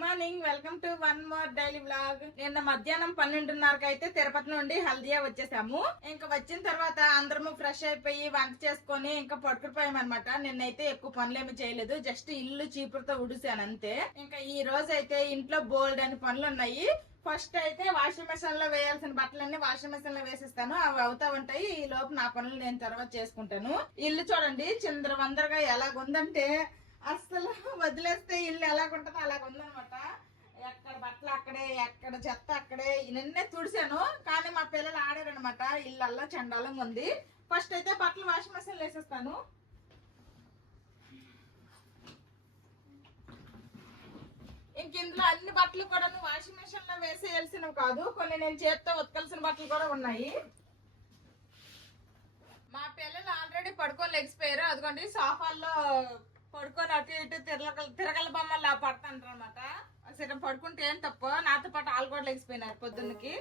Morning welcome to one more daily blog నిన్న మధ్యాహ్నం పన్నెండున్నరకు అయితే తిరుపతి నుండి హల్దియా వచ్చేసాము. ఇంకా వచ్చిన తర్వాత అందరము ఫ్రెష్ అయిపోయి వంట చేసుకొని ఇంకా పడుకుపోయామన్నమాట. నిన్నైతే ఎక్కువ పనులేమి చేయలేదు. జస్ట్ ఇల్లు చీపురుతో ఉడిసాను అంతే. ఇంకా ఈ రోజు అయితే ఇంట్లో బోల్డ్ అని పనులు ఉన్నాయి ఫస్ట్ అయితే వాషింగ్ మెషిన్లో వేయాల్సిన బట్టలన్నీ వాషింగ్ మెషిన్లో వేసిస్తాను. అవి అవుతా ఉంటాయి. ఈ లోపు నా పనులు నేను తర్వాత చేసుకుంటాను. ఇల్లు చూడండి చిందర వందరగా ఎలాగుందంటే అస్సలు వదిలేస్తే ఇల్లు ఎలాగుంటుందో అలాగ ఉందనమాట ఎక్కడ బట్టలు అక్కడే ఎక్కడ చెత్త అక్కడే నిన్నే తుడిసాను కానీ మా పిల్లలు ఆడారనమాట ఇల్లల్లా చండాలంగా ఉంది. ఫస్ట్ అయితే బట్టలు వాషింగ్ మెషిన్ వేసేస్తాను. ఇంక ఇందులో అన్ని బట్టలు కూడా వాషింగ్ మెషిన్లో వేసేయాల్సినవి కాదు. కొన్ని నేను చేత్తో ఉతకాల్సిన బట్టలు కూడా ఉన్నాయి. మా పిల్లలు ఆల్రెడీ పడుకోలేకపోయారు అదిగోండి సోఫాల్లో పడుకొని అటు ఇటు తిరగల తిరగల బొమ్మలా పడతాంటారు అనమాట సరే పడుకుంటే ఏం తప్పు నాతో పాటు వాళ్ళు కూడా లెగిసిపోయినారు పొద్దున్నకి.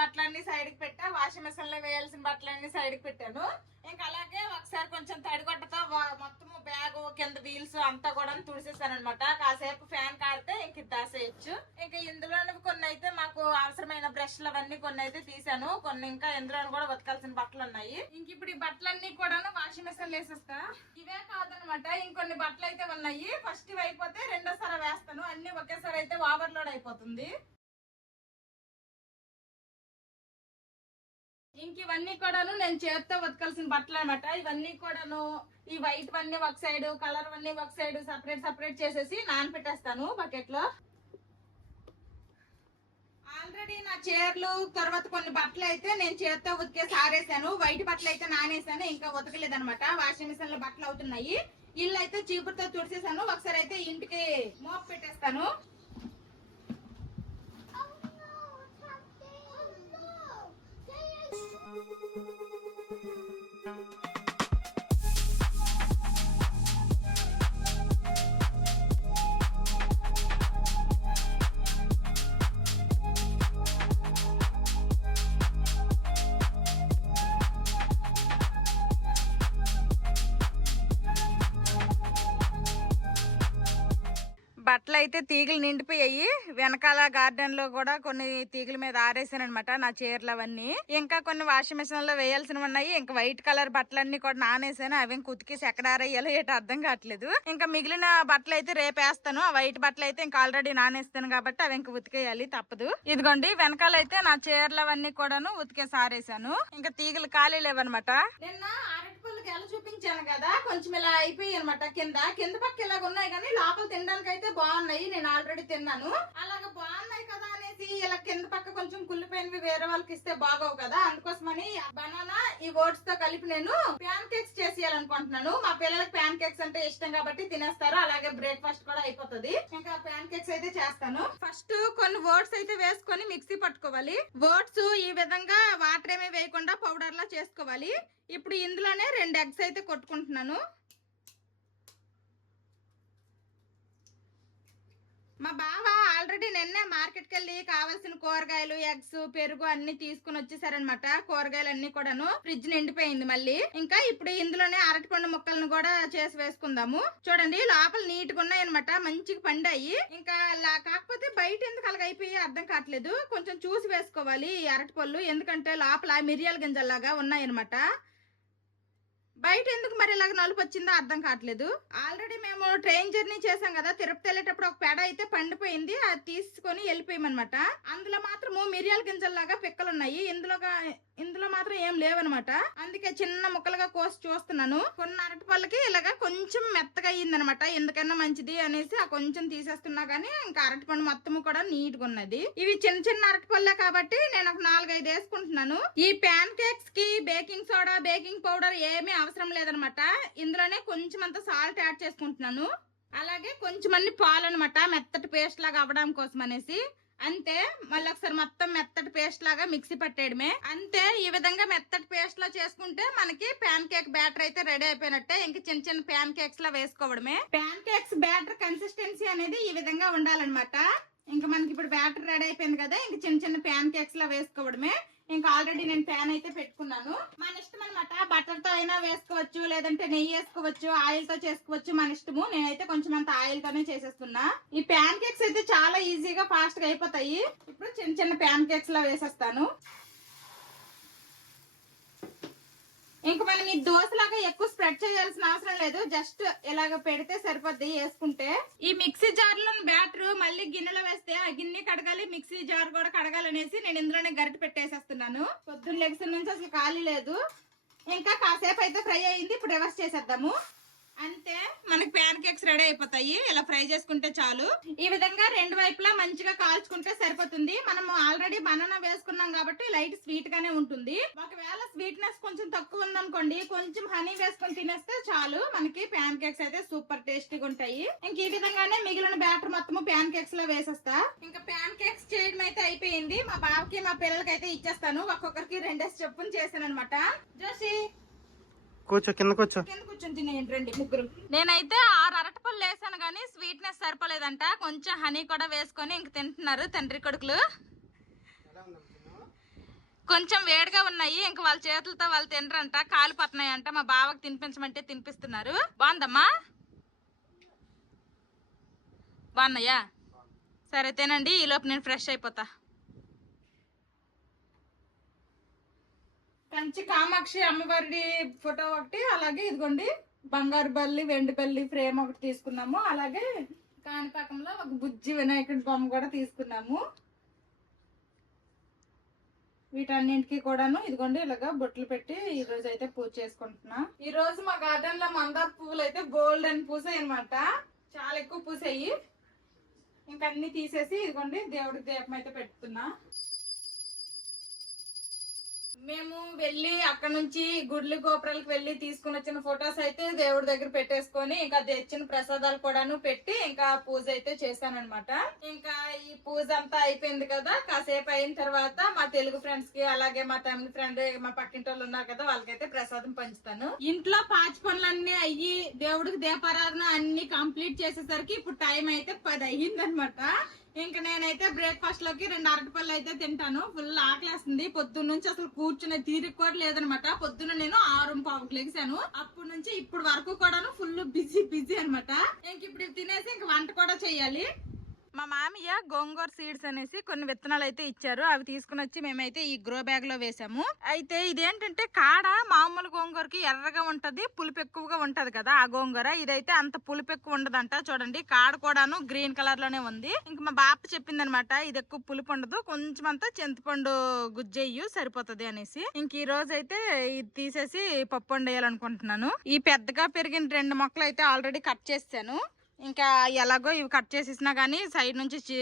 బట్టలన్నీ సైడ్కి పెట్టా వాషింగ్ మిషన్లో లో వేయాల్సిన బట్టలన్నీ సైడ్కి పెట్టాను. ఇంకా అలాగే ఒకసారి కొంచెం తడిగొట్టతో వా- మొత్తం బ్యాగ్ కింద వీల్స్ అంతా కూడా తుడిసేసాను అనమాట కాసేపు ఫ్యాన్ కాడితే ఇంక దాసేయచ్చు. ఇంకా ఇందులో కొన్ని అయితే మాకు అవసరమైన బ్రష్లు అవన్నీ కొన్ని అయితే తీసాను. కొన్ని ఇంకా ఇందులో కూడా ఉతకాల్సిన బట్టలు ఉన్నాయి. ఇంక ఇప్పుడు ఈ బట్టలన్నీ కూడా వాషింగ్ మిషన్ వేసేస్తా. ఇవే కాదనమాట ఇంకొన్ని బట్టలు అయితే ఉన్నాయి. ఫస్ట్ ఇవి అయిపోతే రెండోసారి వేస్తాను. అన్ని ఒకేసారి అయితే ఓవర్లోడ్ అయిపోతుంది. ఇంక ఇవన్నీ కూడాను నేను చేత్తో ఉతకాల్సిన బట్టలు అనమాట ఇవన్నీ కూడాను ఈ వైట్ వన్నీ ఒక సైడ్ కలర్ వన్నీ ఒక సైడ్ సపరేట్ సపరేట్ చేసేసి నానపెట్టేస్తాను బకెట్లో. ఆల్రెడీ నా చీరలు తర్వాత కొన్ని బట్టలు అయితే నేను చేత్తో ఉతికేసి ఆరేసాను వైట్ బట్టలు అయితే నానేసాను ఇంకా ఉతకలేదు అనమాట వాషింగ్ మిషన్లో బట్టలు అవుతున్నాయి. ఇల్లు అయితే చీపురుతో తుడిసేసాను. ఒకసారి అయితే ఇంటికి మోప్ పెట్టేస్తాను. అయితే తీగలు నిండిపోయాయి. వెనకాల గార్డెన్లో కూడా కొన్ని తీగల మీద ఆరేసాను అనమాట నా చీరలు అవన్నీ. ఇంకా కొన్ని వాషింగ్ మిషన్లో వేయాల్సినవి ఉన్నాయి. ఇంకా వైట్ కలర్ బట్టలన్నీ కూడా నానేసాను. అవి ఇంకా ఉతికేసి ఎక్కడ ఆరేయాలో ఏటో అర్థం కావట్లేదు. ఇంకా మిగిలిన బట్టలు అయితే రేపేస్తాను. ఆ వైట్ బట్టలు అయితే ఇంకా ఆల్రెడీ నానేస్తాను కాబట్టి అవి ఇంకా ఉతికేయాలి తప్పదు. ఇదిగోండి వెనకాల అయితే నా చీరలు అవన్నీ కూడాను ఉతికేసి ఆరేసాను. ఇంకా తీగలు ఖాళీ లేవనమాట నిన్న అరటిపళ్ళు గెల చూపించాను కదా కొంచెం ఇలా అయిపోయి అనమాట కింద. కింద పక్క ఇలాగ ఉన్నాయి కానీ లోపల తినడానికి అయితే బాగున్నాయి నేను ఆల్రెడీ తిన్నాను. అలాగ బాగున్నాయి కదా అనేసి ఇలా కింద పక్క కొంచెం కుళ్ళిపోయినవి వేరే వాళ్ళకి ఇస్తే బాగోవు కదా అందుకోసమని బనానా ఈ ఓట్స్తో కలిపి నేను ప్యాన్ కేక్స్ చేసేయాలనుకుంటున్నాను. మా పిల్లలకి ప్యాన్ కేక్స్ అంటే ఇష్టం కాబట్టి తినేస్తారు అలాగే బ్రేక్ఫాస్ట్ కూడా అయిపోతుంది. ఇంకా ప్యాన్ కేక్స్ అయితే చేస్తాను. ఫస్ట్ కొన్ని ఓట్స్ అయితే వేసుకొని మిక్సీ పట్టుకోవాలి. ఓట్స్ ఈ విధంగా వాటర్ ఏమీ వేయకుండా పౌడర్ లా చేసుకోవాలి. ఇప్పుడు ఇందులోనే రెండు ఎగ్స్ అయితే కొట్టుకుంటున్నాను. మా బావ ఆల్రెడీ నిన్నే మార్కెట్కి వెళ్ళి కావాల్సిన కూరగాయలు ఎగ్స్ పెరుగు అన్ని తీసుకుని వచ్చేసారనమాట కూరగాయలు అన్ని కూడాను ఫ్రిడ్జ్ నిండిపోయింది మళ్ళీ. ఇంకా ఇప్పుడు ఇందులోనే అరటిపండు ముక్కలను కూడా చేసి వేసుకుందాము. చూడండి లోపల నీట్గా ఉన్నాయన్నమాట మంచిగా పండాయి. ఇంకా కాకపోతే బయట ఎందుకు అలాగ అయిపోయి అర్థం కావట్లేదు. కొంచెం చూసి వేసుకోవాలి ఈ అరటిపళ్ళు ఎందుకంటే లోపల మిరియాల గింజల్లాగా ఉన్నాయన్నమాట. బయట ఎందుకు మరి ఇలాగ నలుపు వచ్చిందో అర్థం కావట్లేదు. ఆల్రెడీ మేము ట్రైన్ జర్నీ చేసాం కదా తిరుపతి వెళ్ళేటప్పుడు ఒక పెడ అయితే పండిపోయింది అది తీసుకొని వెళ్ళిపోయామన్నమాట. అందులో మాత్రము మిరియాల గింజల్లాగా పిక్కలు ఉన్నాయి ఇందులో ఇందులో మాత్రం ఏం లేవనమాట అందుకే చిన్న ముక్కలుగా కోసి చూస్తున్నాను. కొన్ని అరటి పళ్ళకి ఇలాగా కొంచెం మెత్తగా అయ్యిందనమాట ఎందుకన్నా మంచిది అనేసి ఆ కొంచెం తీసేస్తున్నా గానీ ఇంకా అరటి పండు మొత్తం కూడా నీట్గా ఉన్నది. ఇవి చిన్న చిన్న అరటి పళ్ళే కాబట్టి నేను ఒక నాలుగైదు వేసుకుంటున్నాను. ఈ ప్యాన్ కేక్స్కి బేకింగ్ సోడా బేకింగ్ పౌడర్ ఏమీ అవసరం లేదనమాట. ఇందులోనే కొంచెం అంత సాల్ట్ యాడ్ చేసుకుంటున్నాను. అలాగే కొంచెం అన్ని పాలు అనమాట మెత్తటి పేస్ట్ లాగా అవ్వడం కోసం అనేసి. అంతే మళ్ళీ ఒకసారి మొత్తం మెత్తటి పేస్ట్ లాగా మిక్సీ పట్టేయడమే. అంతే ఈ విధంగా మెత్తటి పేస్ట్ లా చేసుకుంటే మనకి ప్యాన్ కేక్ బ్యాటర్ అయితే రెడీ అయిపోయినట్టే. ఇంకా చిన్న చిన్న ప్యాన్ కేక్స్ లా వేసుకోవడమే. ప్యాన్ కేక్స్ బ్యాటర్ కన్సిస్టెన్సీ అనేది ఈ విధంగా ఉండాలన్నమాట. ఇంకా మనకి ఇప్పుడు బ్యాటర్ రెడీ అయిపోయింది కదా ఇంకా చిన్న చిన్న ప్యాన్ కేక్స్ లా వేసుకోవడమే. ఇంకా ఆల్రెడీ నేను ప్యాన్ అయితే పెట్టుకున్నాను. మన ఇష్టం అనమాట బటర్తో అయినా వేసుకోవచ్చు లేదంటే నెయ్యి వేసుకోవచ్చు ఆయిల్తో చేసుకోవచ్చు మన ఇష్టము. నేనైతే కొంచెం అంత ఆయిల్ తోనే చేసేస్తున్నా. ఈ ప్యాన్ కేక్స్ అయితే చాలా ఈజీగా ఫాస్ట్గా అయిపోతాయి. ఇప్పుడు చిన్న చిన్న ప్యాన్ కేక్స్ లా వేసేస్తాను. ఇంక మనం ఈ దోశలాగా ఎక్కువ స్ప్రెడ్ చేయాల్సిన అవసరం లేదు. జస్ట్ ఇలాగ పెడితే సరిపోద్ది వేసుకుంటే. ఈ మిక్సీ జార్లో బ్యాటర్ మళ్ళీ గిన్నెలో వేస్తే ఆ గిన్నె కడగాలి మిక్సీ జార్ కూడా కడగాలనేసి నేను ఇందులోనే గరిటె పెట్టేసేస్తున్నాను. పొద్దున్న లెగ్స్ నుంచి అసలు ఖాళీ లేదు. ఇంకా కాసేపు అయితే ఫ్రై అయింది. ఇప్పుడు రివర్స్ చేసేద్దాము. అంతే మనకి ప్యాన్ కేక్స్ రెడీ అయిపోతాయి. ఇలా ఫ్రై చేసుకుంటే చాలు. ఈ విధంగా రెండు వైపులా మంచిగా కాల్చుకుంటే సరిపోతుంది. మనం ఆల్రెడీ బనానా వేసుకున్నాం కాబట్టి లైట్ స్వీట్ గానే ఉంటుంది. ఒకవేళ స్వీట్నెస్ కొంచెం తక్కువ ఉందనుకోండి కొంచెం హనీ వేసుకొని తినేస్తే చాలు. మనకి ప్యాన్ కేక్స్ అయితే సూపర్ టేస్టీగా ఉంటాయి. ఇంక ఈ విధంగానే మిగిలిన బ్యాటర్ మొత్తం ప్యాన్ కేక్స్లో వేసేస్తా. ఇంకా ప్యాన్ కేక్స్ చేయడం అయితే అయిపోయింది. మా బాబుకి మా పిల్లలకి అయితే ఇచ్చేస్తాను. ఒక్కొక్కరికి రెండేసి చెప్పుని చేశాను అనమాట జోషి కూర్చో కింద కూర్చో. నేనైతే ఆరు అరటిపళ్ళు వేసాను కానీ స్వీట్నెస్ సరిపోలేదంట. కొంచెం హనీ కూడా వేసుకొని ఇంక తింటున్నారు తండ్రి కొడుకులు. కొంచెం వేడిగా ఉన్నాయి ఇంక వాళ్ళ చేతులతో వాళ్ళు తినరంట. కాలిపోతున్నాయి అంట మా బావకి తినిపించమంటే తినిపిస్తున్నారు. బాగుందమ్మా? బాగున్నాయా? సరే తినండి. ఈలోపు నేను ఫ్రెష్ అయిపోతా. కంచి కామాక్షి అమ్మవారి ఫోటో ఒకటి అలాగే ఇదిగోండి బంగారు బల్లి వెండి బల్లి ఫ్రేమ్ ఒకటి తీసుకున్నాము. అలాగే కాణిపాకంలో ఒక బుజ్జి వినాయకుడి బొమ్మ కూడా తీసుకున్నాము. వీటన్నింటికి కూడాను ఇదిగోండి ఇలాగా బొట్లు పెట్టి ఈ రోజు అయితే పూజ చేసుకుంటున్నా. ఈ రోజు మా గార్డెన్లో మందార పువ్వులు అయితే గోల్డ్ అని పూసాయి అనమాట చాలా ఎక్కువ పూసాయి. ఇంకా అన్ని తీసేసి ఇదిగోండి దేవుడికి దీపం అయితే పెడుతున్నా మేము వెళ్ళి అక్కడ నుంచి గుడ్లు గోపురాలకు వెళ్ళి తీసుకుని వచ్చిన ఫొటోస్ అయితే దేవుడి దగ్గర పెట్టేసుకొని ఇంకా తెచ్చిన ప్రసాదాలు కూడాను పెట్టి ఇంకా పూజ అయితే చేశానమాట ఇంకా ఈ పూజ అంతా అయిపోయింది కదా కాసేపు అయిన తర్వాత మా తెలుగు ఫ్రెండ్స్కి అలాగే మా తమిళ ఫ్రెండ్ మా పక్కింటి వాళ్ళు ఉన్నారు కదా వాళ్ళకైతే ప్రసాదం పంచుతాను. ఇంట్లో పాచి పనులన్నీ అయ్యి దేవుడికి దీపారాధన అన్ని కంప్లీట్ చేసేసరికి ఇప్పుడు టైం అయితే పది అయ్యిందనమాట ఇంకా నేనైతే బ్రేక్ఫాస్ట్లోకి రెండు అరటిపళ్ళు అయితే తింటాను. ఫుల్ ఆకలేస్తుంది. పొద్దున్న నుంచి అసలు కూర్చునే తీరిక కూడా లేదనమాట. పొద్దున్న నేను ఆరు పావుకు లెగిసాను అప్పటి నుంచి ఇప్పుడు వరకు కూడాను ఫుల్ బిజీ బిజీ అనమాట. ఇంక ఇప్పుడు తినేసి ఇంక వంట కూడా చేయాలి. మా మామయ్య గోంగూర సీడ్స్ అనేసి కొన్ని విత్తనాలు అయితే ఇచ్చారు. అవి తీసుకుని వచ్చి మేమైతే ఈ గ్రో బ్యాగ్లో వేసాము. అయితే ఇదేంటంటే కాడ మామూలు గోంగూరకి ఎర్రగా ఉంటది పులుపు ఎక్కువగా ఉంటది కదా ఆ గోంగూర. ఇదైతే అంత పులుపు ఎక్కువ ఉండదంట చూడండి. కాడ కూడాను గ్రీన్ కలర్లోనే ఉంది. ఇంక మా బాప చెప్పింది అనమాట ఇది ఎక్కువ పులుపు ఉండదు కొంచెం అంతా చింతపండు గుజ్జెయ్యు సరిపోతుంది అనేసి. ఇంక ఈ రోజు అయితే ఇది తీసేసి పప్పు వండేయాలనుకుంటున్నాను. ఈ పెద్దగా పెరిగిన రెండు మొక్కలు అయితే ఆల్రెడీ కట్ చేసాను ఇంకా ఎలాగో ఇవి కట్ చేసేసినా కానీ సైడ్ నుంచి చి-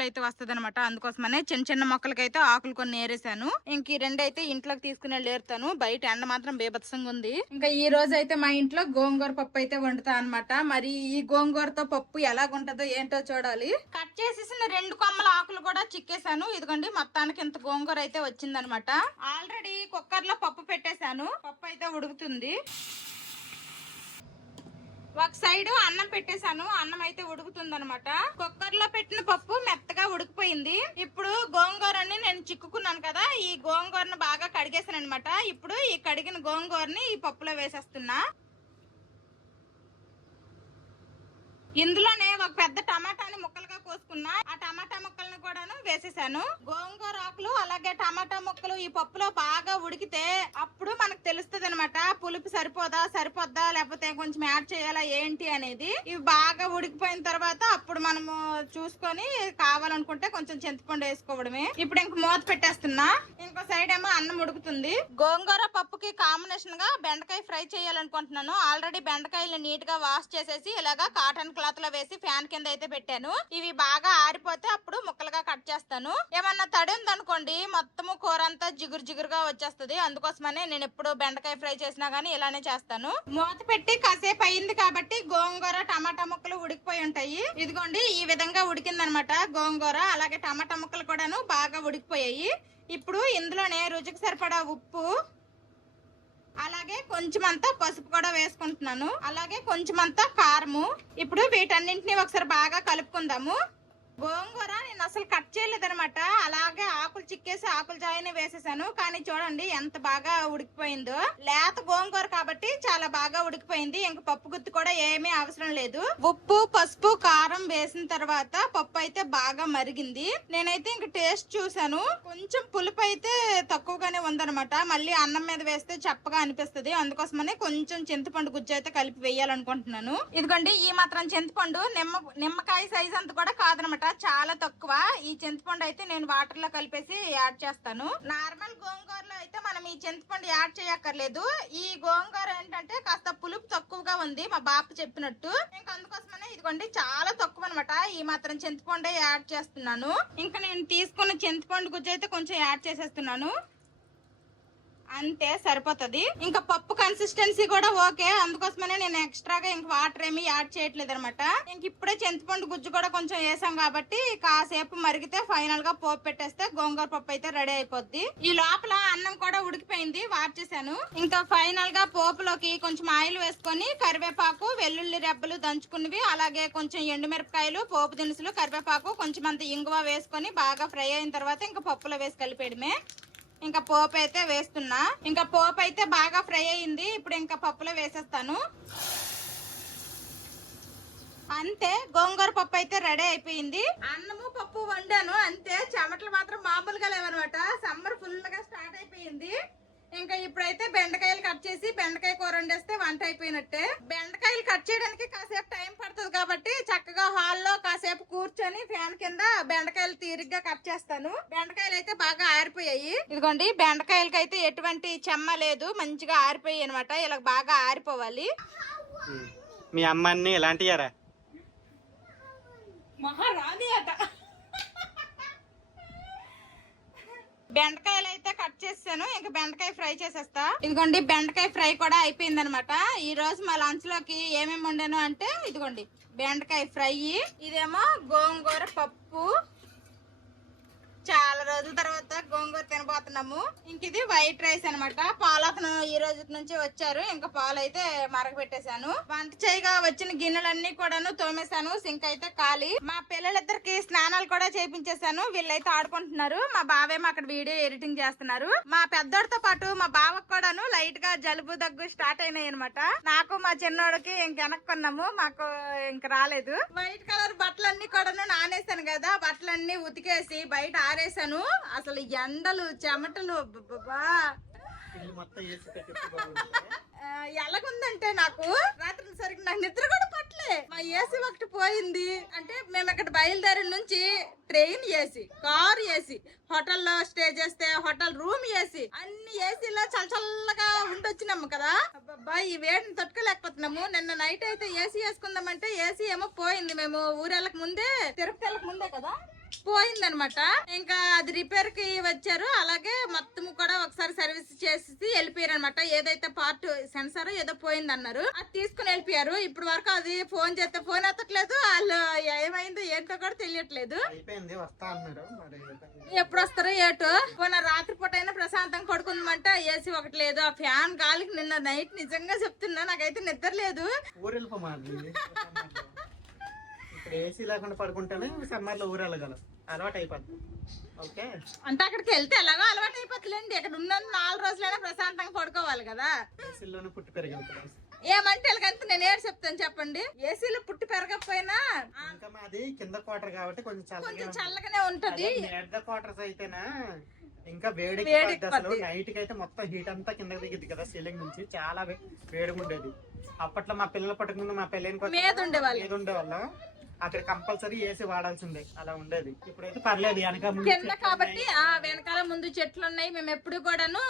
అయితే వస్తుంది అనమాట అందుకోసమనే చిన్న చిన్న మొక్కలకైతే ఆకులు కొన్ని ఏరేసాను ఇంక ఈ రెండు అయితే ఇంట్లోకి తీసుకుని వెళ్ళి ఏరుతాను బయట ఎండ మాత్రం బేభత్సంగా ఉంది. ఇంకా ఈ రోజు అయితే మా ఇంట్లో గోంగూర పప్పు అయితే వండుతా అనమాట మరి ఈ గోంగూరతో పప్పు ఎలాగుంటుందో ఏంటో చూడాలి. కట్ చేసేసిన రెండు కొమ్మల ఆకులు కూడా చిక్కేసాను ఇదిగోండి మొత్తానికి ఇంత గోంగూర అయితే వచ్చిందనమాట ఆల్రెడీ కుక్కర్లో పప్పు పెట్టేశాను. పప్పు అయితే ఉడుకుతుంది. ఒక సైడ్ అన్నం పెట్టేశాను. అన్నం అయితే ఉడుకుతుంది అనమాట కుక్కర్లో పెట్టిన పప్పు మెత్తగా ఉడికిపోయింది. ఇప్పుడు గోంగూరని నేను చిక్కుకున్నాను కదా ఈ గోంగూరను బాగా కడిగేసాను అనమాట ఇప్పుడు ఈ కడిగిన గోంగూరని ఈ పప్పులో వేసేస్తున్నా. ఇందులోనే ఒక పెద్ద టమాటాని ముక్కలుగా కోసుకున్నా. ఆ టమాటా ముక్కలను కూడాను వేసేసాను. గోంగూర ఆకులు అలాగే టమాటా ముక్కలు ఈ పప్పులో బాగా ఉడికితే అప్పుడు మనకు తెలుస్తుంది అనమాట పులుపు సరిపోదా సరిపోద్దా లేకపోతే కొంచెం యాడ్ చేయాలా ఏంటి అనేది. ఇవి బాగా ఉడికిపోయిన తర్వాత అప్పుడు మనము చూసుకొని కావాలనుకుంటే కొంచెం చింతపండు వేసుకోవడమే. ఇప్పుడు ఇంక మూత పెట్టేస్తున్నా. ఇంకో సైడ్ ఏమో అన్నం ఉడుకుతుంది. గోంగూర పప్పుకి కాంబినేషన్గా బెండకాయ ఫ్రై చేయాలనుకుంటున్నాను. ఆల్రెడీ బెండకాయలు నీట్గా వాష్ చేసేసి ఇలాగా కాటన్ క్లాత్ లో వేసి ఫ్యాన్ కింద అయితే పెట్టాను. ఇవి బాగా ఆరిపోతే అప్పుడు ముక్కలుగా కట్ చేస్తాను. ఏమన్నా తడి ఉందనుకోండి మొత్తము కూర అంతా జిగురు జిగురుగా వచ్చేస్తుంది. అందుకోసమనే నేను ఎప్పుడు బెండకాయ ఫ్రై చేసినా గానీ ఇలానే చేస్తాను. మూత పెట్టి కాసేపు అయింది కాబట్టి గోంగూర టమాటా ముక్కలు ఉడికిపోయి ఉంటాయి. ఇదిగోండి ఈ విధంగా ఉడికిందనమాట గోంగూర. అలాగే టమాటా ముక్కలు కూడాను బాగా ఉడికిపోయాయి. ఇప్పుడు ఇందులోనే రుచికి సరిపడా ఉప్పు అలాగే కొంచెం అంతా పసుపు కూడా వేసుకుంటున్నాను. అలాగే కొంచెం అంతా కారము. ఇప్పుడు వీటన్నింటినీ ఒకసారి బాగా కలుపుకుందాము. గోంగూర నేను అసలు కట్ చేయలేదనమాట అలాగే ఆకులు చిక్కేసి ఆకులు జాయిని వేసేసాను. కానీ చూడండి ఎంత బాగా ఉడికిపోయిందో. లేత గోంగూర కాబట్టి చాలా బాగా ఉడికిపోయింది. ఇంక పప్పు గుత్తి కూడా ఏమీ అవసరం లేదు. ఉప్పు పసుపు కారం వేసిన తర్వాత పప్పు అయితే బాగా మరిగింది. నేనైతే ఇంక టేస్ట్ చూసాను కొంచెం పులుపు అయితే తక్కువగానే ఉందనమాట మళ్ళీ అన్నం మీద వేస్తే చప్పగా అనిపిస్తుంది. అందుకోసమనే కొంచెం చింతపండు గుజ్జు అయితే కలిపి వేయాలనుకుంటున్నాను. ఇదిగోండి ఈ మాత్రం చింతపండు. నిమ్మ నిమ్మకాయ సైజ్ అంత కూడా కాదనమాట చాలా తక్కువ. ఈ చింతపండు అయితే నేను వాటర్లో కలిపేసి యాడ్ చేస్తాను. నార్మల్ గోంగూరలో అయితే మనం ఈ చింతపండు యాడ్ చేయక్కర్లేదు. ఈ గోంగూర ఏంటంటే కాస్త పులుపు తక్కువగా ఉంది మా బాప చెప్పినట్టు. ఇంకా అందుకోసమనే ఇదిగోండి చాలా తక్కువ అనమాట ఈ మాత్రం చింతపండే యాడ్ చేస్తున్నాను. ఇంకా నేను తీసుకున్న చింతపండు గుజ్జు అయితే కొంచెం యాడ్ చేసేస్తున్నాను. అంతే సరిపోతుంది. ఇంకా పప్పు కన్సిస్టెన్సీ కూడా ఓకే. అందుకోసమనే నేను ఎక్స్ట్రాగా ఇంక వాటర్ ఏమి యాడ్ చేయట్లేదు అనమాట ఇంక ఇప్పుడే చింతపండు గుజ్జు కూడా కొంచెం వేసాం కాబట్టి కాసేపు మరిగితే ఫైనల్గా పోపు పెట్టేస్తే గోంగూర పప్పు అయితే రెడీ అయిపోద్ది. ఈ లోపల అన్నం కూడా ఉడికిపోయింది. వార్చేసాను ఇంకా ఫైనల్గా పోపులోకి కొంచెం ఆయిల్ వేసుకొని కరివేపాకు వెల్లుల్లి రెబ్బలు దంచుకున్నవి అలాగే కొంచెం ఎండుమిరపకాయలు పోపు దినుసులు కరివేపాకు కొంచెం అంత ఇంగువ వేసుకొని బాగా ఫ్రై అయిన తర్వాత ఇంకా పప్పులో వేసి కలిపేయడమే. ఇంకా పోపు అయితే వేస్తున్నా. ఇంకా పోపు అయితే బాగా ఫ్రై అయింది. ఇప్పుడు ఇంకా పప్పులో వేసేస్తాను. అంతే గోంగూర పప్పు అయితే రెడీ అయిపోయింది. అన్నము పప్పు వండాను. అంతే చెమటలు మాత్రం మామూలుగా లేవనమాట సమ్మర్ ఫుల్గా స్టార్ట్ అయిపోయింది. ఇంకా ఇప్పుడైతే బెండకాయలు కట్ చేసి బెండకాయ కూర వండేస్తే వంట అయిపోయినట్టే. బెండకాయలు కట్ చేయడానికి కాసేపు టైం పడుతుంది కాబట్టి చక్కగా హాల్లో కాసేపు కూర్చొని ఫ్యాన్ కింద బెండకాయలు తీరిగ్గా కట్ చేస్తాను. బెండకాయలు అయితే బాగా ఆరిపోయాయి. ఇదిగోండి బెండకాయలకి అయితే ఎటువంటి చెమ్మ లేదు. మంచిగా ఆరిపోయాయి అనమాట ఇలా బాగా ఆరిపోవాలి. మీ అమ్మాన్ని ఎలాంటియారా మహారాణి అట. బెండకాయలు అయితే కట్ చేసాను ఇంకా బెండకాయ ఫ్రై చేసేస్తా. ఇదిగోండి బెండకాయ ఫ్రై కూడా అయిపోయింది అనమాట ఈ రోజు మా లంచ్లోకి ఏమేమి వండాను అంటే ఇదిగోండి బెండకాయ ఫ్రై ఇదేమో గోంగూర పప్పు చాలా రోజుల తర్వాత గోంగూర తినబోతున్నాము. ఇంక ఇది వైట్ రైస్ అనమాట పాలతను ఈ రోజు నుంచి వచ్చారు. ఇంకా పాలు అయితే మరగబెట్టేశాను వంట చేయగా వచ్చిన గిన్నెలన్నీ కూడాను తోమేశాను. సింక్ అయితే ఖాళీ. మా పిల్లలిద్దరికి స్నానాలు కూడా చేపించేశాను. వీళ్ళైతే ఆడుకుంటున్నారు. మా బావేమో అక్కడ వీడియో ఎడిటింగ్ చేస్తున్నారు. మా పెద్దోడితో పాటు మా బావకు కూడాను లైట్గా జలుబు దగ్గు స్టార్ట్ అయినాయి అనమాట నాకు మా చిన్నోడికి ఇంక వెనక్కున్నాము. మాకు ఇంక రాలేదు. వైట్ కలర్ బట్టలన్నీ కూడాను నానేసాను కదా. బట్టలన్నీ ఉతికేసి బయట ఆరేసాను అసలు ఎండలు చెమటలు ఎలాగుందంటే నాకు రాత్రి సరిగ్గా నాకు నిద్ర కూడా పట్టలే. మా ఏసీ ఒకటి పోయింది. అంటే మేము ఇక్కడ బయలుదేరి నుంచి ట్రైన్ ఏసీ కార్ ఏసీ హోటల్లో స్టే చేస్తే హోటల్ రూమ్ ఏసీ అన్ని ఏసీలో చల్ల చల్లగా ఉండొచ్చినాము కదా. అబ్బబ్బా ఈ వేడిని తట్టుకోలేకపోతున్నాము. నిన్న నైట్ అయితే ఏసీ వేసుకుందామంటే ఏసీ ఏమో పోయింది మేము. ఊరెళ్ళక ముందే తిరుపతి వెళ్ళక ముందే కదా. పోయిందనమాట. ఇంకా అది రిపేర్కి వచ్చారు. అలాగే మొత్తం కూడా ఒకసారి సర్వీస్ చేసి వెళ్ళిపోయారు అనమాట ఏదైతే పార్ట్ సెన్సార్ ఏదో పోయింది అన్నారు అది తీసుకుని వెళ్ళిపోయారు. ఇప్పుడు వరకు అది ఫోన్ చేస్తే ఫోన్ ఎత్తట్లేదు. వాళ్ళు ఏమైందో ఏంటో కూడా తెలియట్లేదు. ఎప్పుడు వస్తారో ఏటో. పోయిన రాత్రిపూట అయినా ప్రశాంతంగా పడుకుందామంటే ఏసీ ఒకటి లేదు. ఆ ఫ్యాన్ గాలికి నిన్న నైట్ నిజంగా చెప్తున్నా. నాకైతే నిద్ర లేదు. ఏసీ లేకుండా పడుకుంటేనే సమ్మర్లో ఊరు వెళ్ళగలం. అలవాటు అయిపోద్ది ఓకే? అంటే అక్కడికి వెళ్తే ఎలాగో అలవాటు అయిపోతుందండి ఇక్కడ ఉన్న నాలుగు రోజులైనా ప్రశాంతంగా పడుకోవాలి కదా. ఏసీలోనే పుట్టి పెరిగెళ్తాం ఏమంటే వీళ్ళకంత నేను ఏడు చెప్తాను చెప్పండి. ఏసీలో పుట్టి పెరగకపోయినా ఇంకా మాది కింద క్వార్టర్ కాబట్టి కొంచెం కొంచెం చల్లగా చల్లగానే ఉంటది. పెద్ద క్వార్టర్స్ అయితేనా ఇంకా వేడి అసలు. నైట్కి అయితే మొత్తం హీట్ అంతా కిందకి దిగింది కదా సీలింగ్ నుంచి. చాలా వేడిగా ఉండేది అప్పట్లో మా పిల్లలు పట్టుకుని మా పెళ్ళైన మీద ఉండేవాళ్ళు. మీద ఉండేవాళ్ళం అక్కడ కంపల్సరీ ఏసీ వాడాల్సిందే. అలా ఉండేది. ఇప్పుడైతే పర్లేదు వెనక ముందు కింద కాబట్టి. ఆ వెనకాల ముందు చెట్లు ఉన్నాయి మేము ఎప్పుడు కూడాను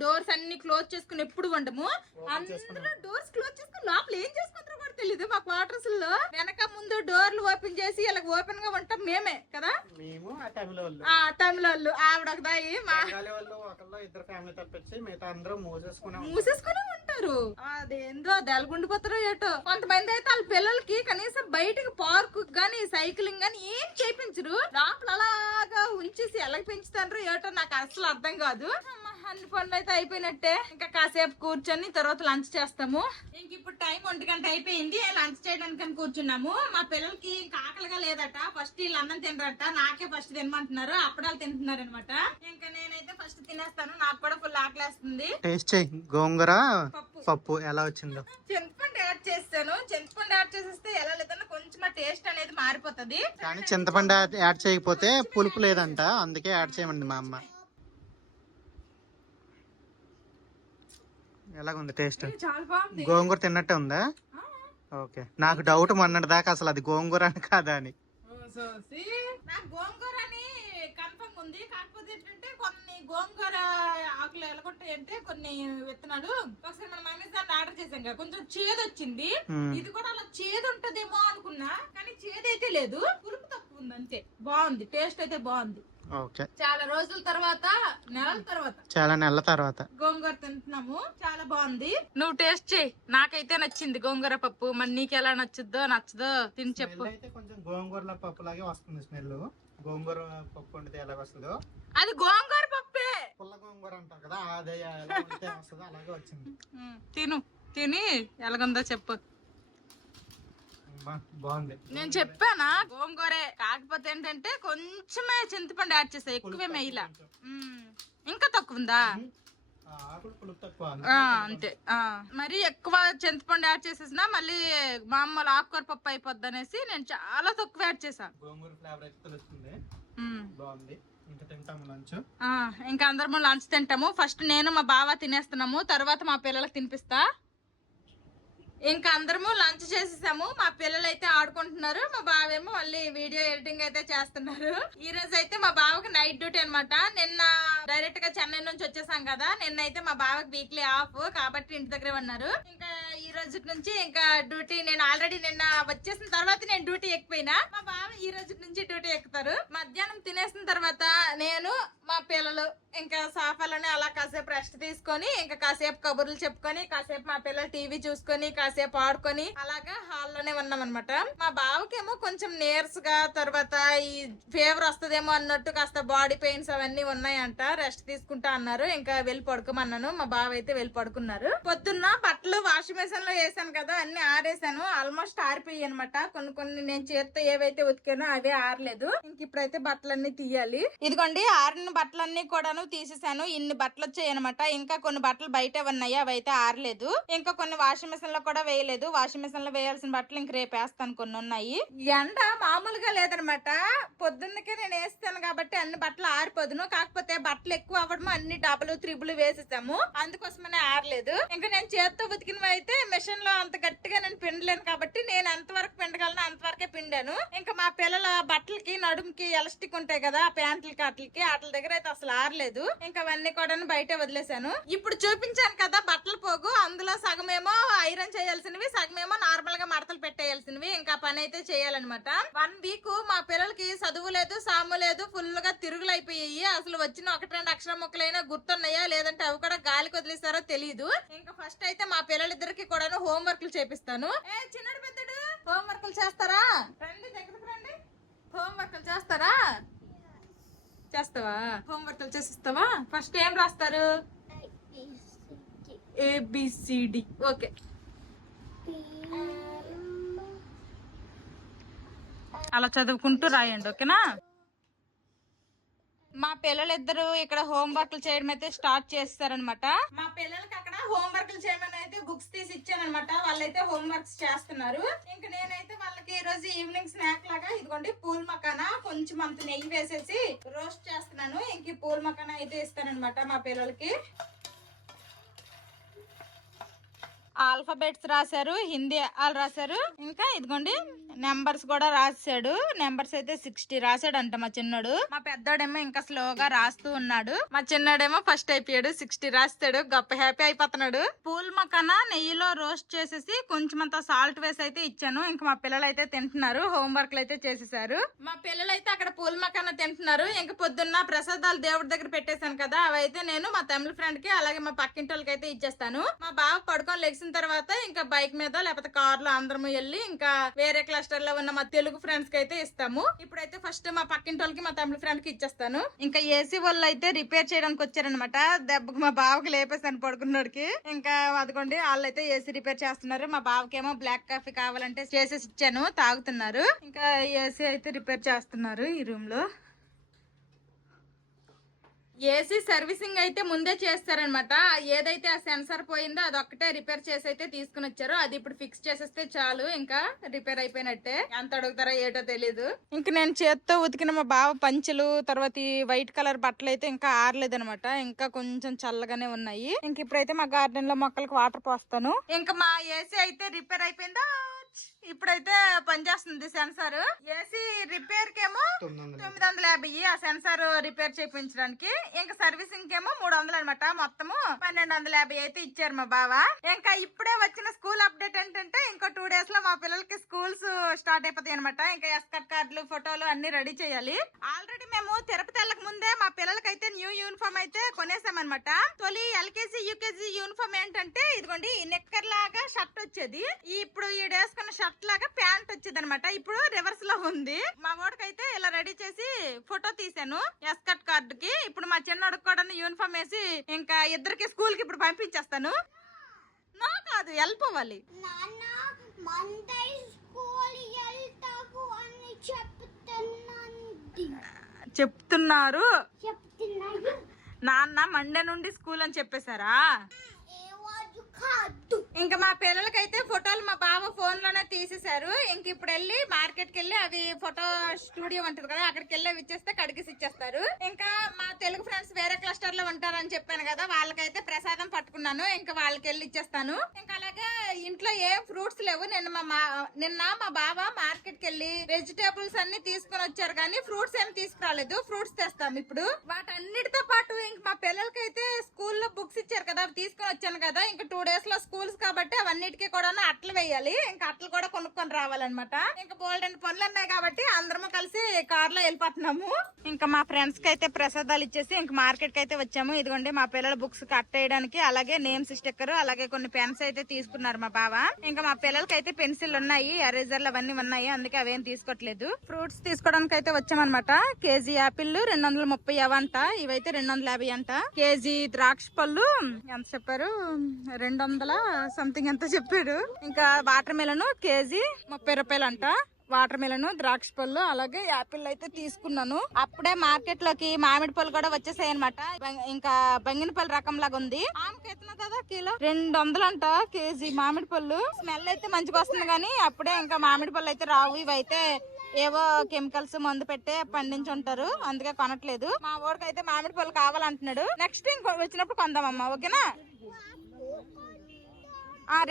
డోర్స్ అన్ని క్లోజ్ చేసుకుని ఎప్పుడు ఉండము అందరూ డోర్స్ క్లోజ్ చేసుకుని లోపల ఏం చేసుకుంటారో కూడా తెలియదు మా క్వార్టర్స్లో వెనక ముందు డోర్లు ఓపెన్ చేసి ఇలా ఓపెన్గా ఉంటాం మేమే కదా? మేము ఆ తమిళ వాళ్ళు. ఆవిడ ఒక దాయి మా ఒకళ్ళు ఇద్దరు ఫ్యామిలీ తప్పించి మిగతా అందరూ మూసేసుకునే ఉంటారు. మూసేసుకుని ఉంటారు. అదేందో దెలగుండిపోతారో ఏటో. కొంతమంది అయితే వాళ్ళ పిల్లలకి కనీసం బయటకి పార్క్ గానీ సైక్లింగ్ గానీ ఏం చేయించరు లోపల అలాగా ఉంచేసి ఎలా పెంచుతారు ఏటో నాకు అసలు అర్థం కాదు. అన్ని పనులు అయితే అయిపోయినట్టే. ఇంకా కాసేపు కూర్చొని తర్వాత లంచ్ చేస్తాము. ఇంక ఇప్పుడు టైం ఒంటి గంట అయిపోయింది. లంచ్ చేయడానికి అని కూర్చున్నాము. మా పిల్లలకి ఇంకా ఆకలిగా లేదట. ఫస్ట్ వీళ్ళు అన్నం తినరట. నాకే ఫస్ట్ తినమంటున్నారు. అప్పడాలు తింటున్నారు అనమాట ఇంకా నేనైతే ఫస్ట్ తినేస్తాను. నాకు కూడా ఫుల్ ఆకలేస్తుంది. టేస్ట్ చేయి. గోంగూర పప్పు. ఎలా వచ్చిందో. చింతపండు యాడ్ చేస్తాను. చింతపండు యాడ్ చేసేస్తే ఎలా లేదన్నా కొంచెం ఆ టేస్ట్ అనేది మారిపోతది. కానీ చింతపండు యాడ్- చేయకపోతే పులుపు లేదంట. అందుకే యాడ్ చేయమండి మా అమ్మ. ఎలాగుంది టేస్ట్? చాలా బాగుంది. గోంగూర తిన్నట్టే ఉందా? ఆ. ఓకే. నాకు డౌట్ మొన్నటి దాకా అసలు అది గోంగూర అని. కాదా అని? నాకు గోంగూర అని ఉంది. కాకపోతే ఏంటంటే కొన్ని గోంగూర ఆకులు ఎలగొట్టాయి అంటే కొన్ని విత్తనాలు. ఒకసారి మన మమ్మీ దాన్ని ఆర్డర్ చేసాం కదా కొంచెం చేదు వచ్చింది. ఇది కూడా అలా చేదు ఉంటదేమో అనుకున్నా కానీ చేదు అయితే లేదు. పులుపు తక్కువ ఉంది అంతే. బాగుంది. టేస్ట్ అయితే బాగుంది. ఓకే. చాలా రోజుల తర్వాత నెలల తర్వాత. చాలా నెలల తర్వాత. గోంగూర తింటున్నాము. చాలా బాగుంది. నువ్వు టేస్ట్ చేయి. నాకైతే నచ్చింది గోంగూర పప్పు. మరి నీకు ఎలా నచ్చుద్దో నచ్చదో తిని చెప్పు. కొంచెం గోంగూరల పప్పు లాగే వస్తుంది స్మెల్ గోంగూర పప్పు వండితే ఎలా వస్తుందో అది గోంగూర పప్పే. పుల్ల గోంగూర అంటారు కదా అదే ఎలా వండితే వస్తుందో అలాగే వచ్చింది. తిను తిని ఎలాగుందో చెప్పు. బాగుంది. నేను చెప్పానా గోంగూరే. కాకపోతే ఏంటంటే కొంచెమే చింతపండు యాడ్ చేసా ఎక్కువే మెయిలా. ఇంకా తక్కువ ఉందా? అంతే. మరి ఎక్కువ చింతపండు యాడ్ చేసేసినా మళ్ళీ మామూలు ఆకుకూర పప్పు అయిపోద్ది అనేసి నేను చాలా తక్కువ యాడ్ చేసా గోంగూర ఫ్లేవర్ అయితే తెలుస్తుంది. ఉమ్. బాగుంది. ఇంకా తింటాము లంచ్. ఆ, ఇంకా అందరము లంచ్ తింటాము. ఫస్ట్ నేను మా బావ తినేస్తున్నాము. తర్వాత మా పిల్లలకు తినిపిస్తా. ఇంకా అందరము లంచ్ చేసేసాము. మా పిల్లలు అయితే ఆడుకుంటున్నారు. మా బావేమో మళ్ళీ వీడియో ఎడిటింగ్ అయితే చేస్తున్నారు. ఈ రోజు అయితే మా బావకి నైట్ డ్యూటీ అనమాట నిన్న డైరెక్ట్గా చెన్నై నుంచి వచ్చేసాం కదా. నిన్న అయితే మా బావకి వీక్లీ ఆఫ్ కాబట్టి ఇంటి దగ్గరే ఉన్నారు. ఇంకా ఈ రోజు నుంచి ఇంకా డ్యూటీ నేను ఆల్రెడీ నిన్న వచ్చేసిన తర్వాత నేను డ్యూటీ ఎక్కిపోయినా. మా బావ ఈ రోజు నుంచి డ్యూటీ ఎక్కుతారు. మధ్యాహ్నం తినేసిన తర్వాత నేను మా పిల్లలు ఇంకా సాఫాలోనే అలా కాసేపు రెస్ట్ తీసుకొని ఇంకా కాసేపు కబుర్లు చెప్పుకొని కాసేపు మా పిల్లలు టీవీ చూసుకొని కాసేపు ఆడుకొని అలాగా హాల్లోనే ఉన్నాం అనమాట మా బావకేమో కొంచెం నీరసగా తర్వాత ఈ ఫీవర్ వస్తుందేమో అన్నట్టు కాస్త బాడీ పెయిన్స్ అవన్నీ ఉన్నాయంట. రెస్ట్ తీసుకుంటా అన్నారు. ఇంకా వెళ్ళి పడుకోమన్నాను. మా బావ అయితే వెళ్ళి పడుకున్నారు. పొద్దున్న బట్టలు వాషింగ్ మెషిన్లో వేసాను కదా అన్ని ఆరేసాను. ఆల్మోస్ట్ ఆరిపోయాయి అనమాట కొన్ని కొన్ని నేను చేత్తో ఏవైతే ఉతికానో అవే ఆరలేదు. ఇంక ఇప్పుడైతే బట్టలన్నీ తీయాలి. ఇదిగోండి ఆరిన బట్టలన్నీ కూడాను తీసేసాను. ఇన్ని బట్టలు వచ్చాయి అనమాట ఇంకా కొన్ని బట్టలు బయట ఉన్నాయి అవి అయితే ఆరలేదు. ఇంకా కొన్ని వాషింగ్ మెషిన్లో కూడా వేయలేదు. వాషింగ్ మిషన్లో వేయాల్సిన బట్టలు ఇంక రేపు వేస్తాను కొన్ని ఉన్నాయి. ఎండ మామూలుగా లేదనమాట. పొద్దున్నకే నేను వేస్తాను కాబట్టి అన్ని బట్టలు ఆరిపోదును. కాకపోతే బట్టలు ఎక్కువ అవ్వడం అన్ని డబుల్ త్రిబుల్ వేసేసాము. అందుకోసమనే ఆరలేదు. ఇంకా నేను చేత్తో ఉతికినవి అయితే మిషన్లో అంత గట్టిగా నేను పిండలేను కాబట్టి నేను ఎంతవరకు పిండగలను అంతవరకే పిండాను. ఇంకా మా పిల్లల బట్టలకి నడుముకి ఎలస్టిక్ ఉంటాయి కదా ప్యాంట్లకి అట్లకి వాటి దగ్గర అయితే అసలు ఆరలేదు. ఇంకా అవన్నీ కూడా బయట వదిలేశాను. ఇప్పుడు చూపించాను కదా బట్టలు పోగు అందులో సగమేమో ఐరన్ చేయాల్సినవి సగమేమో నార్మల్గా మడతలు పెట్టేయాల్సినవి ఇంకా పని అయితే చేయాలన్నమాట. వన్ వీక్ మా పిల్లలకి చదువు లేదు సాము లేదు ఫుల్గా తిరుగులు అయిపోయాయి అసలు వచ్చిన ఒకటి రెండు అక్షర ముక్కలైనా గుర్తున్నాయా లేదంటే అవి కూడా గాలికి వదిలేసారో తెలియదు ఇంకా ఫస్ట్ అయితే మా పిల్లలిద్దరికి కూడా హోంవర్క్లు చేపిస్తాను. ఏ చిన్నడు పెద్దడు? హోంవర్క్లు చేస్తారా? రండి దగ్గరకు రండి. హోంవర్క్లు చేస్తారా? చేస్తావా? హోంవర్క్లు చేసిస్తావా? ఫస్ట్ ఏం రాస్తారు? ABCD okay. అలా చదువుకుంటూ రాయండి ఓకేనా? మా పిల్లలిద్దరు ఇక్కడ హోంవర్క్లు చేయడం అయితే స్టార్ట్ చేస్తారనమాట మా పిల్లలకి అక్కడ హోంవర్క్లు చేయమని అయితే బుక్స్ తీసి ఇచ్చానమాట వాళ్ళైతే హోంవర్క్స్ చేస్తున్నారు. ఇంకా నేనైతే వాళ్ళకి ఈ రోజు ఈవినింగ్ స్నాక్ లాగా ఇదిగోండి పూల్ మకానా కొంచెం అంత నెయ్యి వేసేసి రోస్ట్ చేస్తున్నాను. ఇంక పూల్ మకానా అయితే ఇస్తానమాట మా పిల్లలకి. ఆల్ఫాబెట్స్ రాశారు హిందీ వాళ్ళు రాశారు. ఇంకా ఇదిగోండి నెంబర్స్ కూడా రాశాడు. నెంబర్స్ అయితే సిక్స్టీ రాశాడంట మా చిన్నోడు. మా పెద్దోడేమో ఇంకా స్లోగా రాస్తూ ఉన్నాడు. మా చిన్నోడేమో ఫస్ట్ అయిపోయాడు సిక్స్టీ రాస్తాడు. గొప్ప హ్యాపీ అయిపోతున్నాడు. పూల్ మకన నెయ్యిలో రోస్ట్ చేసేసి కొంచెం అంత సాల్ట్ వేసి అయితే ఇచ్చాను. ఇంకా మా పిల్లలు అయితే తింటున్నారు. హోంవర్క్లు అయితే చేసేసారు. మా పిల్లలు అయితే అక్కడ పూల్ మకన తింటున్నారు. ఇంకా పొద్దున్న ప్రసాదాలు దేవుడి దగ్గర పెట్టేశాను కదా అవైతే నేను మా తమిళ ఫ్రెండ్కి అలాగే మా పక్కింటి వాళ్ళకి అయితే ఇచ్చేస్తాను. మా బావ పడుకొని లెగిసిన తర్వాత ఇంకా బైక్ మీద లేకపోతే కార్లో అందరం వెళ్ళి ఇంకా వేరే క్లస్టర్లో ఉన్న మా తెలుగు ఫ్రెండ్స్కి అయితే ఇస్తాము. ఇప్పుడైతే ఫస్ట్ మా పక్కింటి వాళ్ళకి మా తమిళ ఫ్రెండ్కి ఇచ్చేస్తాను. ఇంకా ఏసీ వాళ్ళు అయితే రిపేర్ చేయడానికి వచ్చారనమాట దెబ్బకు మా బావకి లేపేసాను పడుకున్నోడికి. ఇంకా అదిగోండి వాళ్ళు అయితే ఏసీ రిపేర్ చేస్తున్నారు. మా బావకేమో బ్లాక్ కాఫీ కావాలంటే చేసేసి ఇచ్చాను తాగుతున్నారు. ఇంకా ఏసీ అయితే రిపేర్ చేస్తున్నారు ఈ రూమ్లో. ఏసీ సర్వీసింగ్ అయితే ముందే చేస్తారనమాట. ఏదైతే ఆ సెన్సార్ పోయిందో అది ఒక్కటే రిపేర్ చేసి అయితే తీసుకుని వచ్చారు. అది ఇప్పుడు ఫిక్స్ చేసేస్తే చాలు ఇంకా రిపేర్ అయిపోయినట్టే. ఎంత అడుగుతారో ఏటో తెలీదు. ఇంక నేను చేత్తో ఉతికిన మా బావ పంచులు తర్వాత ఈ వైట్ కలర్ బట్టలు అయితే ఇంకా ఆరలేదనమాట. ఇంకా కొంచెం చల్లగానే ఉన్నాయి. ఇంక ఇప్పుడైతే మా గార్డెన్లో మొక్కలకు వాటర్ పోస్తాను. ఇంకా మా ఏసీ అయితే రిపేర్ అయిపోయిందా? ఇప్పుడైతే పనిచేస్తుంది సెన్సార్. ఏసీ రిపేర్ కేమో తొమ్మిది వందలు యాభై ఆ సెన్సార్ రిపేర్ చేయించడానికి ఇంకా సర్వీసింగ్ ఏమో మూడు వందలు అనమాట మొత్తము పన్నెండు వందల యాభై అయితే ఇచ్చారు మా బావ. ఇంకా ఇప్పుడే వచ్చిన స్కూల్ అప్డేట్ ఏంటంటే ఇంకో టూ డేస్లో మా పిల్లలకి స్కూల్స్ స్టార్ట్ అయిపోతాయి అనమాట ఇంకా ఎస్కట్ కార్డులు ఫోటోలు అన్ని రెడీ చేయాలి. ఆల్రెడీ మేము తిరుపతి వెళ్ళక ముందే మా పిల్లలకైతే న్యూ యూనిఫామ్ అయితే కొనేసామన్నమాట. తొలి ఎల్కేజీ యూకేజీ యూనిఫామ్ ఏంటంటే ఇదిగోండి నెక్కర్ లాగా షర్ట్ వచ్చేది. ఇప్పుడు ఈ వేసుకున్న షర్ట్ లాగా ప్యాంట్ వచ్చేది అనమాట ఇప్పుడు రివర్స్లో ఉంది. మా వాడికైతే ఇలా రెడీ చేసి ఫోటో తీసాను ఎస్కట్ కార్డు కి ఇప్పుడు మా చిన్నోడికి కూడా యూనిఫామ్ వేసి ఇంకా ఇద్దరికి స్కూల్కి ఇప్పుడు పంపించేస్తాను. నా కాదు వెళ్ళిపోవాలి చెప్తున్నారు. నాన్న మండే నుండి స్కూల్ అని చెప్పేశారా? ఇంకా మా పిల్లలకైతే ఫోటోలు మా బావ ఫోన్లోనే తీసేశారు. ఇంక ఇప్పుడు వెళ్ళి మార్కెట్కి వెళ్ళి అవి ఫోటో స్టూడియో ఉంటుంది కదా అక్కడికి వెళ్ళి అవి ఇచ్చేస్తే కడిగేసి ఇచ్చేస్తారు. ఇంకా మా తెలుగు ఫ్రెండ్స్ వేరే క్లస్టర్లో ఉంటారని చెప్పాను కదా వాళ్ళకైతే ప్రసాదం పట్టుకున్నాను ఇంకా వాళ్ళకి వెళ్ళి ఇచ్చేస్తాను. ఇంకా అలాగే ఇంట్లో ఏ ఫ్రూట్స్ లేవు. నిన్న మా మా- నిన్న మా బావ మార్కెట్కి వెళ్ళి వెజిటేబుల్స్ అన్ని తీసుకొని వచ్చారు కానీ ఫ్రూట్స్ ఏం తీసుకురాలేదు. ఫ్రూట్స్ తెస్తాం ఇప్పుడు. వాటన్నిటితో పాటు ఇంక మా పిల్లలకైతే స్కూల్లో బుక్స్ ఇచ్చారు కదా అవి తీసుకొని వచ్చాను కదా ఇంకా టూ డేస్ లో స్కూల్స్ కాబట్టి అవన్నిటికీ కూడా అట్లు వేయాలి. ఇంకా అట్లు కూడా కొనుక్కొని రావాలన్నమాట. ఇంకా బోల్డ్ అండ్ పనులు ఉన్నాయి కాబట్టి అందరము కలిసి కార్లో వెళ్ళిపోతున్నాము. ఇంకా మా ఫ్రెండ్స్కి అయితే ప్రసాదాలు ఇచ్చేసి ఇంకా మార్కెట్కి అయితే వచ్చాము. ఇదిగోండి మా పిల్లల బుక్స్ కట్ చేయడానికి అలాగే నేమ్స్ స్టిక్కర్ అలాగే కొన్ని పెన్స్ అయితే తీసుకున్నారు మా బావ. ఇంకా మా పిల్లలకి అయితే పెన్సిల్ ఉన్నాయి ఎరేజర్లు అవన్నీ ఉన్నాయి. అందుకే అవేం తీసుకోవట్లేదు. ఫ్రూట్స్ తీసుకోవడానికి అయితే వచ్చామన్నమాట. కేజీ యాపిల్ రెండు వందల ముప్పై అవంట ఇవైతే రెండు వందల యాభై అంట. కేజీ ద్రాక్ష పళ్ళు ఎంత చెప్పారు? రెండు రెండు వందల సంథింగ్ ఎంత చెప్పాడు? ఇంకా వాటర్ మిలను కేజీ ముప్పై రూపాయలు అంట. వాటర్ మిలను ద్రాక్ష పళ్ళు అలాగే యాపిల్ అయితే తీసుకున్నాను. అప్పుడే మార్కెట్లోకి మామిడి పళ్ళు కూడా వచ్చేసాయి అనమాట ఇంకా బంగినపల్లి రకం లాగా ఉంది. కదా కిలో? రెండు వందలు అంట కేజీ మామిడి పళ్ళు. స్మెల్ అయితే మంచిగా వస్తుంది కానీ అప్పుడే ఇంకా మామిడి పళ్ళు అయితే రావు. ఇవైతే ఏవో కెమికల్స్ మందు పెట్టే పండించి ఉంటారు. అందుకే కొనట్లేదు. మా ఊరికి అయితే మామిడి పళ్ళు కావాలంటున్నాడు. నెక్స్ట్ ఇంకో వచ్చినప్పుడు కొందామమ్మా ఓకేనా?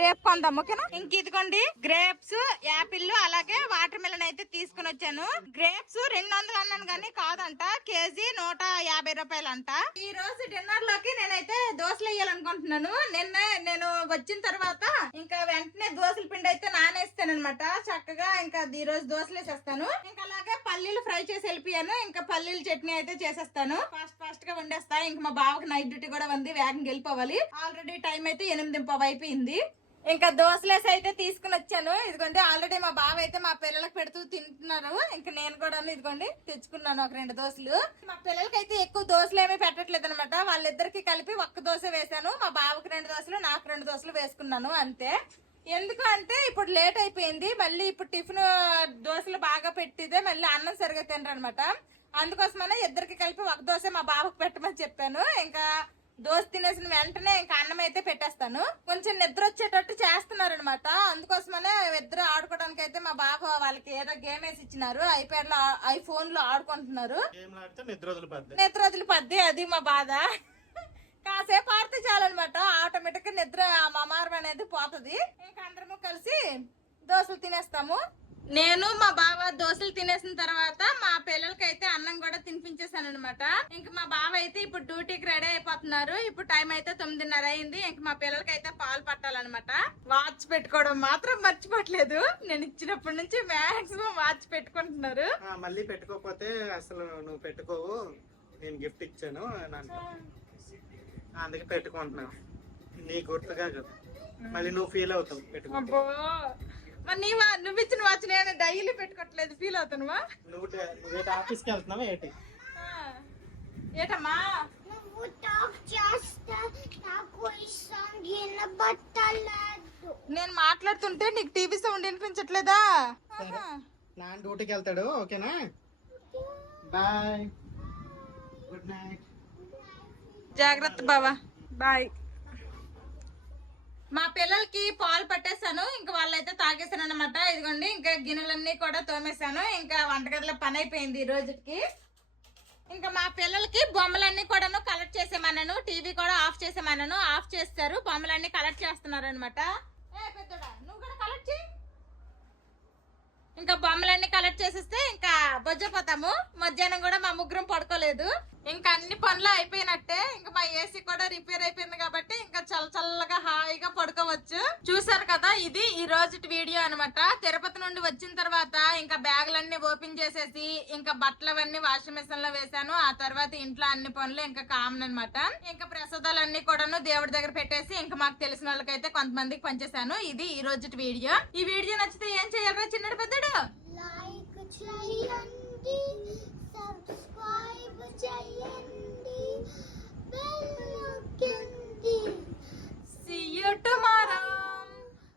రేపు కొందాం ఓకేనా? ఇంక ఇదిగోండి గ్రేప్స్ యాపిల్ అలాగే వాటర్ మిలన్ అయితే తీసుకుని వచ్చాను. గ్రేప్స్ రెండు వందలు అన్నాను కానీ కాదంట కేజీ నూట యాభై రూపాయలు అంట ఈ రోజు డిన్నర్లోకి నేనైతే దోశలు వేయాలనుకుంటున్నాను. నిన్న నేను వచ్చిన తర్వాత ఇంకా వెంటనే దోశల పిండి అయితే నానేస్తాను అనమాట చక్కగా ఇంకా ఈ రోజు దోశలు వేసేస్తాను. ఇంకా అలాగే పల్లీలు ఫ్రై చేసి వెళ్ళిపోయాను. ఇంకా పల్లీల చట్నీ అయితే చేసేస్తాను. ఫాస్ట్ ఫాస్ట్గా వండేస్తా. ఇంకా మా బావకి నైట్ డ్యూటీ కూడా ఉంది వేగంగా వెళ్ళిపోవాలి. ఆల్రెడీ టైం అయితే ఎనిమిది పావు అయిపోయింది ఇంకా దోశలేసి అయితే తీసుకుని వచ్చాను. ఇదిగోండి ఆల్రెడీ మా బావ అయితే మా పిల్లలకు పెడుతూ తింటున్నారు. ఇంకా నేను కూడా ఇదిగోండి తెచ్చుకున్నాను ఒక రెండు దోశలు. మా పిల్లలకి అయితే ఎక్కువ దోశలు ఏమీ పెట్టట్లేదు అనమాట వాళ్ళిద్దరికి కలిపి ఒక్క దోశ వేసాను మా బావకి రెండు దోశలు నాకు రెండు దోశలు వేసుకున్నాను అంతే. ఎందుకు అంటే ఇప్పుడు లేట్ అయిపోయింది. మళ్ళీ ఇప్పుడు టిఫిన్ దోశలు బాగా పెట్టిదే మళ్ళీ అన్నం సరిగా తినరు అనమాట అందుకోసమనే ఇద్దరికి కలిపి ఒక దోశ మా బావకు పెట్టమని చెప్పాను. ఇంకా దోశ తినేసిన వెంటనే ఇంకా అన్నం అయితే పెట్టేస్తాను. కొంచెం నిద్ర వచ్చేటట్టు చేస్తున్నారు అనమాట అందుకోసమనే ఇద్దరు ఆడుకోవడానికి అయితే మా బాబు వాళ్ళకి ఏదో గేమ్ వేసి ఇచ్చినారు. ఐప్యాడ్లో ఐఫోన్లో ఆడుకుంటున్నారు. నిద్ర వదిలిపోద్ది. నిద్ర అది మా బాధ. కాసేపు ఆడితే చాలన్నమాట. ఆటోమేటిక్ నిద్ర మమారం అనేది పోతది. ఇంకా అందరము కలిసి దోశలు తినేస్తాము. నేను మా బావ దోశలు తినేసిన తర్వాత మా పిల్లలకి అయితే అన్నం కూడా తినిపించేసాను అనమాట ఇంక మా బావ అయితే ఇప్పుడు డ్యూటీకి రెడీ అయిపోతున్నారు. ఇప్పుడు టైం అయితే తొమ్మిదిన్నర అయింది. ఇంక మా పిల్లలకి అయితే పాలు పట్టాలన్నమాట. వాచ్ పెట్టుకోవడం మాత్రం మర్చిపోవట్లేదు. నేను ఇచ్చినప్పటి నుంచి మాక్సిమం వాచ్ పెట్టుకుంటున్నారు. మళ్ళీ పెట్టుకోకపోతే అసలు నువ్వు పెట్టుకోవు. నేను గిఫ్ట్ ఇచ్చాను. అందుకే పెట్టుకుంటున్నాను. నీ గుర్తుగా కదా మళ్ళీ నువ్వు ఫీల్ అవుతావు పెట్టుకో మరి నీ వా- నువ్వు ఇచ్చిన వాచ్ నేను డైలీ పెట్టుకోవట్లేదు ఫీల్ అవుతానువా? నువ్వు ఆఫీస్కి వెళ్తున్నావా ఏంటి? ఏటమ్మా? నువ్వు టాక్ చేస్తే నాకు ఈ సాంగ్ వినబట్టలేదు. నేను మాట్లాడుతుంటే నీకు టీవీ సౌండ్ వినిపించట్లేదా. నాన్న డ్యూటీకి వెళ్తాడు ఓకేనా? బాయ్ గుడ్ నైట్ జాగ్రత్త బావా. బాయ్ మా పిల్లలకి పాలు పట్టేశాను ఇంకా వాళ్ళైతే తాగేశాను అనమాట ఇదిగోండి ఇంకా గిన్నెలన్నీ కూడా తోమేశాను ఇంకా వంటగదిలో పని అయిపోయింది ఈ రోజుకి. ఇంకా మా పిల్లలకి బొమ్మలన్నీ కూడాను కలెక్ట్ చేసేమన్నాను టీవీ కూడా ఆఫ్ చేసేమన్నాను ఆఫ్ చేస్తారు బొమ్మలన్నీ కలెక్ట్ చేస్తున్నారు అనమాట నువ్వు కూడా కలెక్ట్ చేయి. ఇంకా బొమ్మలన్నీ కలెక్ట్ చేసేస్తే ఇంకా బొజ్జపోతాము మధ్యాహ్నం కూడా మా ముగ్గురం పడుకోలేదు. ఇంకా అన్ని పనులు అయిపోయినట్టే. ఇంకా మా ఏసీ కూడా రిపేర్ అయిపోయింది కాబట్టి ఇంకా చల్ల చల్లగా హాయిగా పడుకోవచ్చు. చూసారు కదా ఇది ఈ రోజు వీడియో అనమాట తిరుపతి నుండి వచ్చిన తర్వాత ఇంకా బ్యాగులన్నీ ఓపెన్ చేసేసి ఇంకా బట్టలు అవన్నీ వాషింగ్ మిషన్లో వేసాను ఆ తర్వాత ఇంట్లో అన్ని పనులు ఇంకా కామన్ అనమాట ఇంకా ప్రసాదాలన్నీ కూడాను దేవుడి దగ్గర పెట్టేసి ఇంకా మాకు తెలిసిన వాళ్ళకైతే కొంతమందికి పంచేశాను. ఇది ఈ రోజు వీడియో ఈ వీడియో నచ్చితే ఏం చేయాలరా చిన్నడు పెద్దడు? లైక్ చేయండి See you tomorrow.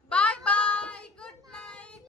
Bye.